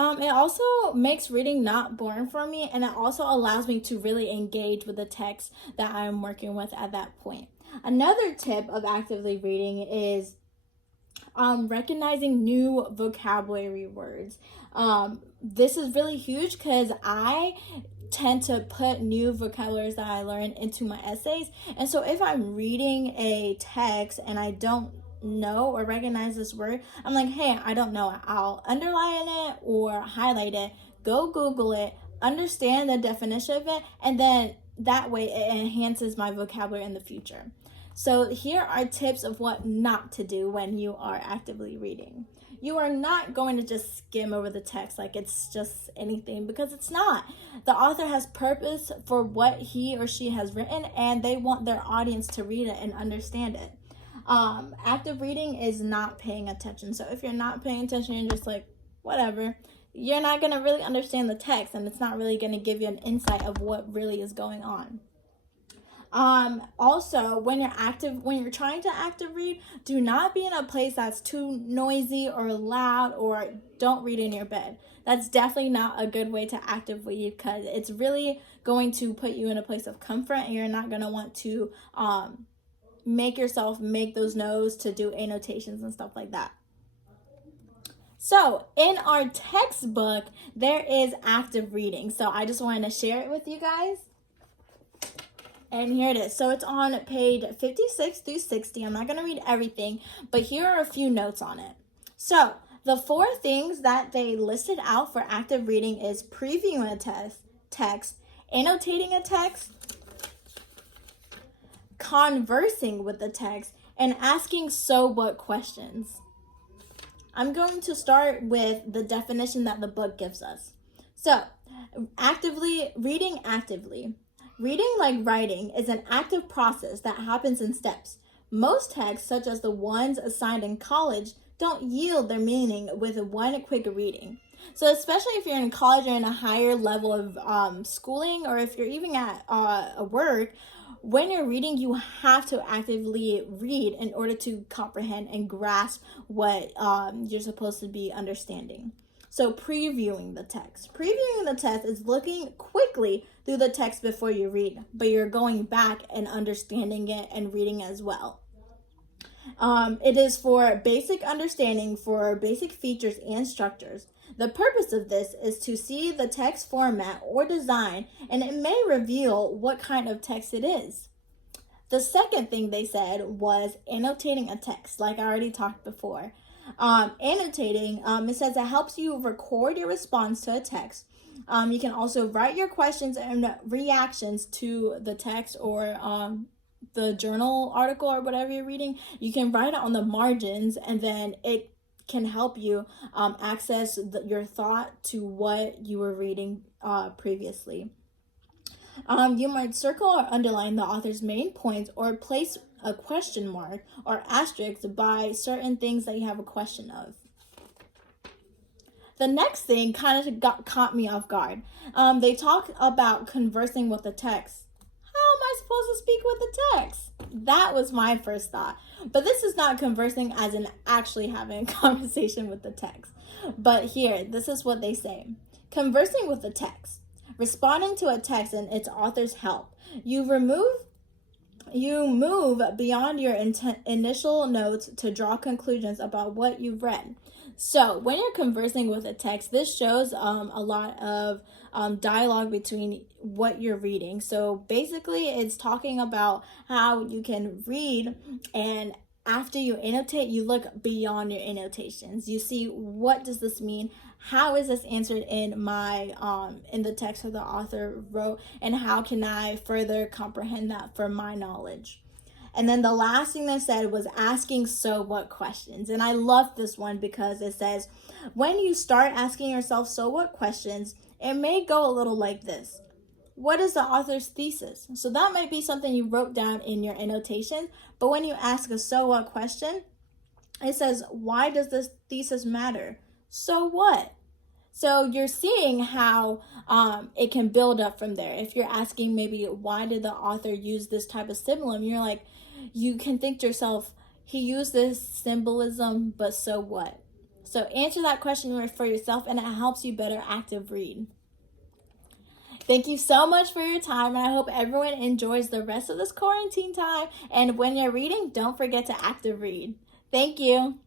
It also makes reading not boring for me, and it also allows me to really engage with the text that I'm working with at that point. Another tip of actively reading is recognizing new vocabulary words. This is really huge because I tend to put new vocabularies that I learn into my essays. And so if I'm reading a text and I don't know or recognize this word, I'm like, hey, I don't know it. I'll underline it or highlight it, go Google it, understand the definition of it, and then that way it enhances my vocabulary in the future. So here are tips of what not to do when you are actively reading. You are not going to just skim over the text like it's just anything, because it's not. The author has purpose for what he or she has written, and they want their audience to read it and understand it. Active reading is not paying attention. So if you're not paying attention, you're just like, whatever, you're not going to really understand the text, and it's not really going to give you an insight of what really is going on. Also, when you're trying to active read, do not be in a place that's too noisy or loud, or don't read in your bed. That's definitely not a good way to active read, because it's really going to put you in a place of comfort, and you're not going to want to make yourself make those notes to do annotations and stuff like that. So in our textbook, there is active reading. So I just wanted to share it with you guys. And here it is. So it's on page 56 through 60. I'm not going to read everything, but here are a few notes on it. So the 4 things that they listed out for active reading is previewing a text, annotating a text, conversing with the text, and asking so what questions. I'm going to start with the definition that the book gives us. So, reading actively. Reading, like writing, is an active process that happens in steps. Most texts, such as the ones assigned in college, don't yield their meaning with one quick reading. So especially if you're in college or in a higher level of schooling, or if you're even at a work, when you're reading, you have to actively read in order to comprehend and grasp what you're supposed to be understanding. So previewing the text. Previewing the text is looking quickly through the text before you read, but you're going back and understanding it and reading as well. It is for basic understanding, for basic features and structures. The purpose of this is to see the text format or design, and it may reveal what kind of text it is. The second thing they said was annotating a text, like I already talked before. Annotating, it says it helps you record your response to a text. You can also write your questions and reactions to the text, or the journal article or whatever you're reading. You can write it on the margins, and then it can help you access your thought to what you were reading previously. You might circle or underline the author's main points, or place a question mark or asterisk by certain things that you have a question of. The next thing kind of caught me off guard. They talk about conversing with the text. How am I supposed to speak with the text? That was my first thought. But this is not conversing as in actually having a conversation with the text. But here, this is what they say. Conversing with the text. Responding to a text and its author's help. You move beyond your initial notes to draw conclusions about what you've read. So when you're conversing with a text, this shows a lot of dialogue between what you're reading. So basically, it's talking about how you can read, and after you annotate, you look beyond your annotations. You see, what does this mean? How is this answered in my in the text that the author wrote, and how can I further comprehend that for my knowledge? And then the last thing they said was asking so what questions. And I love this one because it says, when you start asking yourself so what questions, it may go a little like this. What is the author's thesis? So that might be something you wrote down in your annotation, but when you ask a so what question, it says, why does this thesis matter? So what? So you're seeing how it can build up from there. If you're asking maybe why did the author use this type of symbolism, you're like, you can think to yourself, he used this symbolism, but so what? So answer that question for yourself, and it helps you better active read. Thank you so much for your time, and I hope everyone enjoys the rest of this quarantine time. And when you're reading, don't forget to active read. Thank you.